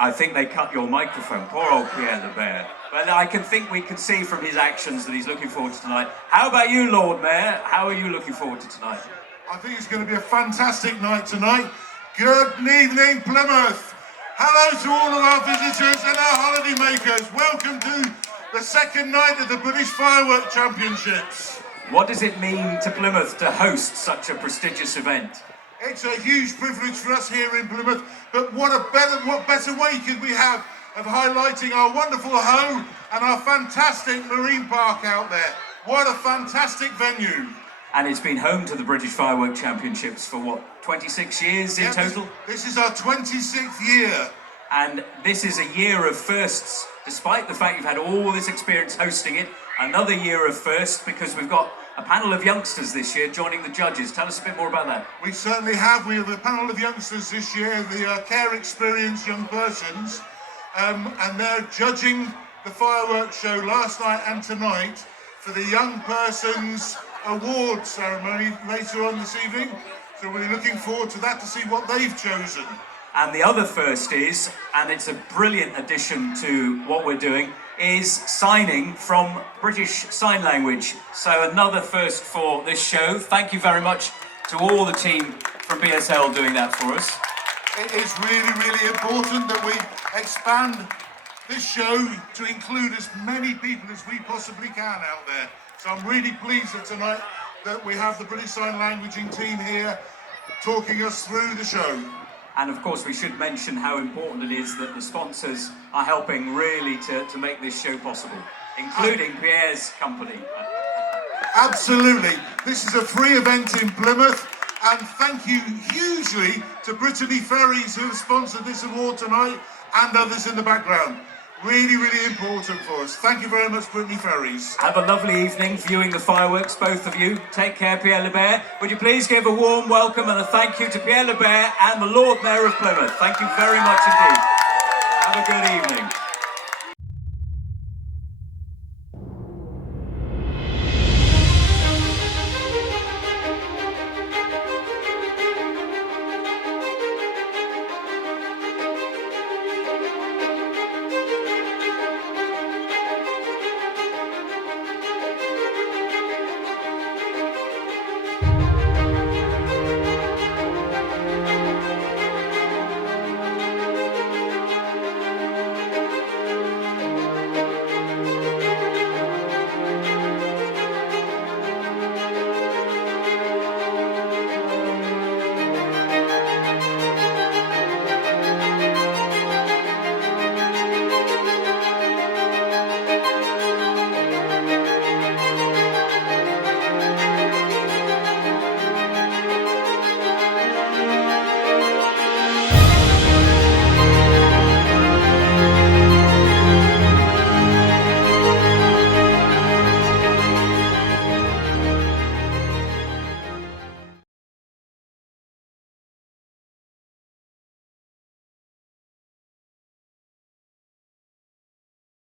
I think they cut your microphone. Poor old Pierre Lebert. But I think we can see from his actions that he's looking forward to tonight. How about you, Lord Mayor? How are you looking forward to tonight? I think it's going to be a fantastic night tonight. Good evening, Plymouth. Hello to all of our visitors and our holiday makers. Welcome to the second night of the British Firework Championships. What does it mean to Plymouth to host such a prestigious event? It's a huge privilege for us here in Plymouth, but what better way could we have of highlighting our wonderful home and our fantastic marine park out there. What a fantastic venue. And it's been home to the British Firework Championships for what, 26 years in total? This is our 26th year. And this is a year of firsts, despite the fact you've had all this experience hosting it. Another year of firsts, because we've got a panel of youngsters this year joining the judges. Tell us a bit more about that. We certainly have. We have a panel of youngsters this year, the care experienced young persons, and they're judging the fireworks show last night and tonight for the Young Persons Award ceremony later on this evening. So we're looking forward to that to see what they've chosen. And the other first is, and it's a brilliant addition to what we're doing, is signing from British Sign Language. So another first for this show. Thank you very much to all the team from BSL doing that for us. It is really, really important that we expand this show to include as many people as we possibly can out there. So I'm really pleased that tonight that we have the British Sign Languaging team here talking us through the show. And of course we should mention how important it is that the sponsors are helping really to make this show possible, including Pierre's company. Absolutely. This is a free event in Plymouth, and thank you hugely to Brittany Ferries who have sponsored this award tonight, and others in the background. Really, really important for us. Thank you very much, Brittany Ferries. Have a lovely evening viewing the fireworks, both of you. Take care, Pierre Lebert. Would you please give a warm welcome and a thank you to Pierre Lebert and the Lord Mayor of Plymouth. Thank you very much indeed. Have a good evening.